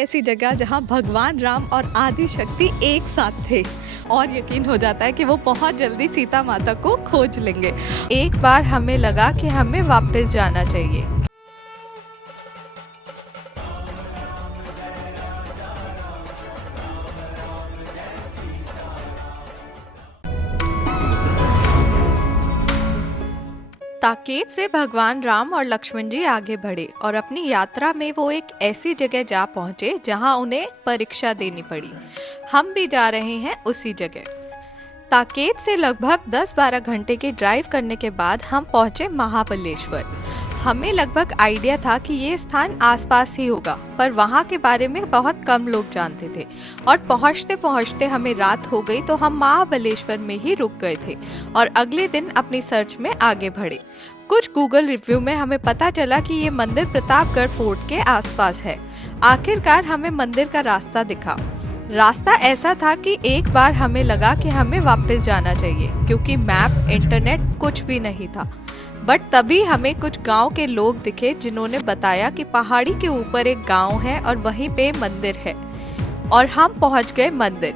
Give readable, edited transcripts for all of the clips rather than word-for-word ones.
ऐसी जगह जहां भगवान राम और आदि शक्ति एक साथ थे और यकीन हो जाता है कि वो बहुत जल्दी सीता माता को खोज लेंगे। एक बार हमें लगा कि हमें वापस जाना चाहिए। ताकेत से भगवान राम और लक्ष्मण जी आगे बढ़े और अपनी यात्रा में वो एक ऐसी जगह जा पहुंचे जहां उन्हें परीक्षा देनी पड़ी। हम भी जा रहे हैं उसी जगह। ताकेत से लगभग 10-12 घंटे की ड्राइव करने के बाद हम पहुंचे महाबलेश्वर। हमें लगभग आइडिया था कि ये स्थान आसपास ही होगा, पर वहाँ के बारे में बहुत कम लोग जानते थे और पहुँचते पहुँचते हमें रात हो गई तो हम महाबलेश्वर में ही रुक गए थे और अगले दिन अपनी सर्च में आगे बढ़े। कुछ गूगल रिव्यू में हमें पता चला कि ये मंदिर प्रतापगढ़ फोर्ट के आसपास है। आखिरकार हमें मंदिर का रास्ता दिखा। रास्ता ऐसा था कि एक बार हमें लगा कि हमें वापस जाना चाहिए क्योंकि मैप, इंटरनेट कुछ भी नहीं था। बट तभी हमें कुछ गांव के लोग दिखे जिन्होंने बताया कि पहाड़ी के ऊपर एक गांव है और वहीं पे मंदिर है और हम पहुंच गए मंदिर।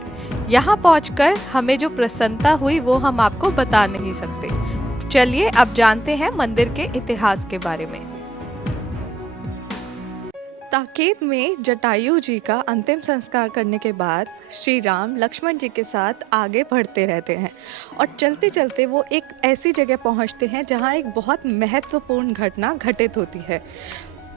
यहाँ पहुंचकर हमें जो प्रसन्नता हुई वो हम आपको बता नहीं सकते। चलिए अब जानते हैं मंदिर के इतिहास के बारे में। ताकेत में जटायु जी का अंतिम संस्कार करने के बाद श्री राम लक्ष्मण जी के साथ आगे बढ़ते रहते हैं और चलते चलते वो एक ऐसी जगह पहुंचते हैं जहां एक बहुत महत्वपूर्ण घटना घटित होती है।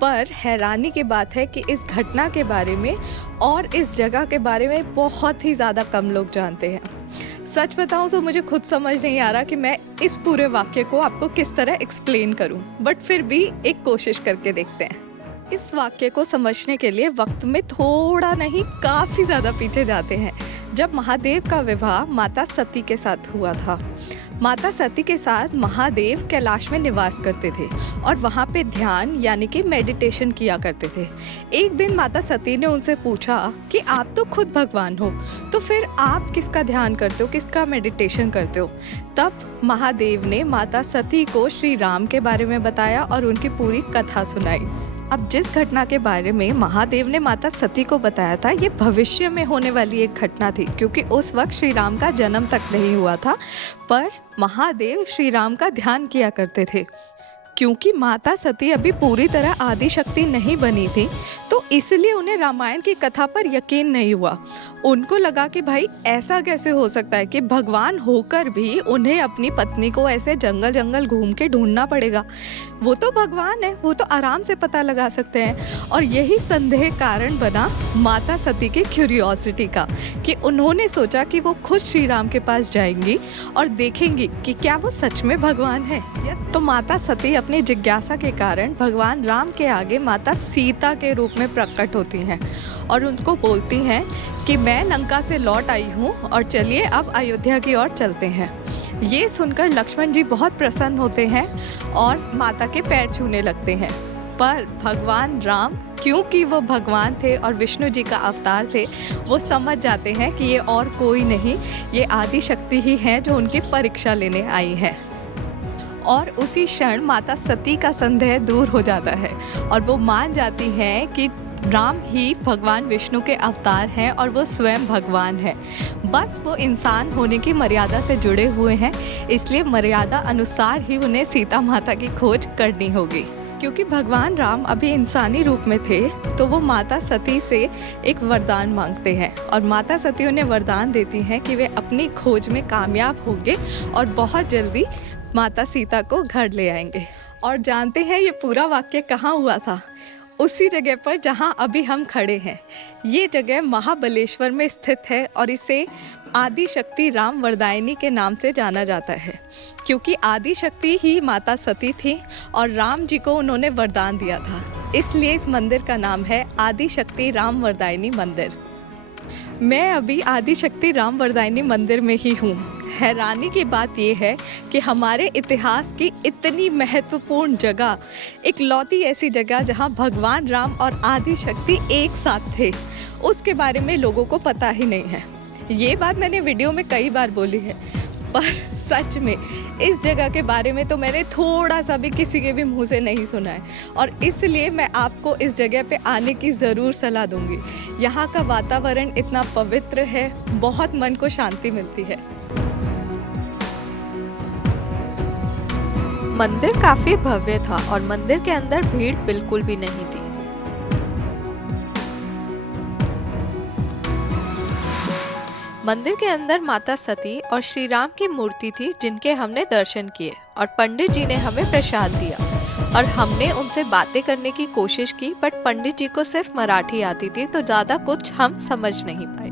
पर हैरानी की बात है कि इस घटना के बारे में और इस जगह के बारे में बहुत ही ज़्यादा कम लोग जानते हैं। सच बताऊं तो मुझे खुद समझ नहीं आ रहा कि मैं इस पूरे वाक्य को आपको किस तरह एक्सप्लेन करूं, बट फिर भी एक कोशिश करके देखते हैं। इस वाक्य को समझने के लिए वक्त में थोड़ा नहीं काफ़ी ज़्यादा पीछे जाते हैं, जब महादेव का विवाह माता सती के साथ हुआ था। माता सती के साथ महादेव कैलाश में निवास करते थे और वहाँ पे ध्यान यानी कि मेडिटेशन किया करते थे। एक दिन माता सती ने उनसे पूछा कि आप तो खुद भगवान हो, तो फिर आप किसका ध्यान करते हो, किसका मेडिटेशन करते हो? तब महादेव ने माता सती को श्री राम के बारे में बताया और उनकी पूरी कथा सुनाई। अब जिस घटना के बारे में महादेव ने माता सती को बताया था, ये भविष्य में होने वाली एक घटना थी क्योंकि उस वक्त श्री राम का जन्म तक नहीं हुआ था, पर महादेव श्री राम का ध्यान किया करते थे। क्योंकि माता सती अभी पूरी तरह आदि शक्ति नहीं बनी थी, तो इसलिए उन्हें रामायण की कथा पर यकीन नहीं हुआ। उनको लगा कि भाई ऐसा कैसे हो सकता है कि भगवान होकर भी उन्हें अपनी पत्नी को ऐसे जंगल जंगल घूम के ढूंढना पड़ेगा। वो तो भगवान है, वो तो आराम से पता लगा सकते हैं। और यही संदेह कारण बना माता सती की क्यूरियोसिटी का, कि उन्होंने सोचा कि वो खुद श्री राम के पास जाएंगी और देखेंगी कि क्या वो सच में भगवान है। तो माता सती अपनी जिज्ञासा के कारण भगवान राम के आगे माता सीता के रूप में प्रकट होती हैं और उनको बोलती हैं कि मैं लंका से लौट आई हूँ और चलिए अब अयोध्या की ओर चलते हैं। ये सुनकर लक्ष्मण जी बहुत प्रसन्न होते हैं और माता के पैर छूने लगते हैं। पर भगवान राम, क्योंकि वो भगवान थे और विष्णु जी का अवतार थे, वो समझ जाते हैं कि ये और कोई नहीं, ये आदि शक्ति ही है जो उनकी परीक्षा लेने आई है। और उसी क्षण माता सती का संदेह दूर हो जाता है और वो मान जाती हैं कि राम ही भगवान विष्णु के अवतार हैं और वो स्वयं भगवान है। बस वो इंसान होने की मर्यादा से जुड़े हुए हैं, इसलिए मर्यादा अनुसार ही उन्हें सीता माता की खोज करनी होगी। क्योंकि भगवान राम अभी इंसानी रूप में थे, तो वो माता सती से एक वरदान मांगते हैं और माता सती उन्हें वरदान देती हैं कि वे अपनी खोज में कामयाब होंगे और बहुत जल्दी माता सीता को घर ले आएंगे। और जानते हैं ये पूरा वाक्य कहाँ हुआ था? उसी जगह पर जहाँ अभी हम खड़े हैं। ये जगह महाबलेश्वर में स्थित है और इसे आदि शक्ति राम वरदायिनी के नाम से जाना जाता है, क्योंकि आदि शक्ति ही माता सती थी और राम जी को उन्होंने वरदान दिया था। इसलिए इस मंदिर का नाम है आदि शक्ति राम वरदायिनी मंदिर। मैं अभी आदि शक्ति राम वरदायिनी मंदिर में ही हूँ। हैरानी की बात यह है कि हमारे इतिहास की इतनी महत्वपूर्ण जगह, एक लौती ऐसी जगह जहां भगवान राम और आदि शक्ति एक साथ थे, उसके बारे में लोगों को पता ही नहीं है। ये बात मैंने वीडियो में कई बार बोली है, पर सच में इस जगह के बारे में तो मैंने थोड़ा सा भी किसी के भी मुंह से नहीं सुना है, और इसलिए मैं आपको इस जगह पे आने की ज़रूर सलाह दूंगी। यहाँ का वातावरण इतना पवित्र है, बहुत मन को शांति मिलती है। मंदिर काफी भव्य था और मंदिर के अंदर भीड़ बिल्कुल भी नहीं थी। मंदिर के अंदर माता सती और श्री राम की मूर्ति थी जिनके हमने दर्शन किए, और पंडित जी ने हमें प्रसाद दिया और हमने उनसे बातें करने की कोशिश की, बट पंडित जी को सिर्फ मराठी आती थी तो ज्यादा कुछ हम समझ नहीं पाए।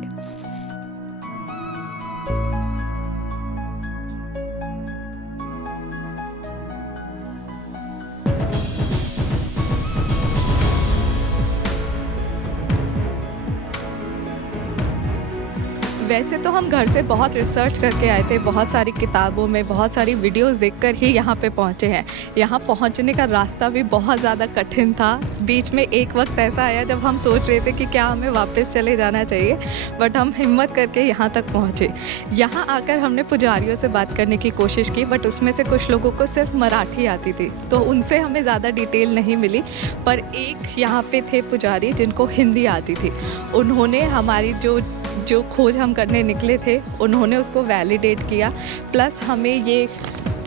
वैसे तो हम घर से बहुत रिसर्च करके आए थे, बहुत सारी किताबों में, बहुत सारी वीडियोस देखकर ही यहाँ पे पहुँचे हैं। यहाँ पहुँचने का रास्ता भी बहुत ज़्यादा कठिन था। बीच में एक वक्त ऐसा आया जब हम सोच रहे थे कि क्या हमें वापस चले जाना चाहिए, बट हम हिम्मत करके यहाँ तक पहुँचे। यहाँ आकर हमने पुजारियों से बात करने की कोशिश की, बट उसमें से कुछ लोगों को सिर्फ मराठी आती थी, तो उनसे हमें ज़्यादा डिटेल नहीं मिली। पर एक यहाँ पे थे पुजारी जिनको हिंदी आती थी। उन्होंने हमारी जो खोज हम करने निकले थे, उन्होंने उसको वैलिडेट किया, प्लस हमें ये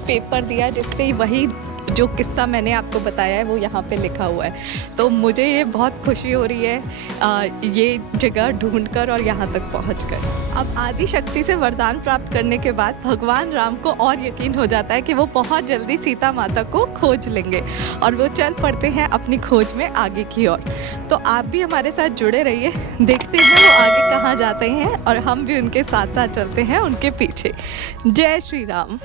पेपर दिया जिस पे वही जो किस्सा मैंने आपको बताया है वो यहाँ पे लिखा हुआ है। तो मुझे ये बहुत खुशी हो रही है ये जगह ढूंढकर और यहाँ तक पहुँचकर। अब आदि शक्ति से वरदान प्राप्त करने के बाद भगवान राम को और यकीन हो जाता है कि वो बहुत जल्दी सीता माता को खोज लेंगे, और वो चल पड़ते हैं अपनी खोज में आगे की ओर। तो आप भी हमारे साथ जुड़े रहिए, देखते हैं वो आगे कहाँ जाते हैं और हम भी उनके साथ साथ चलते हैं उनके पीछे। जय श्री राम।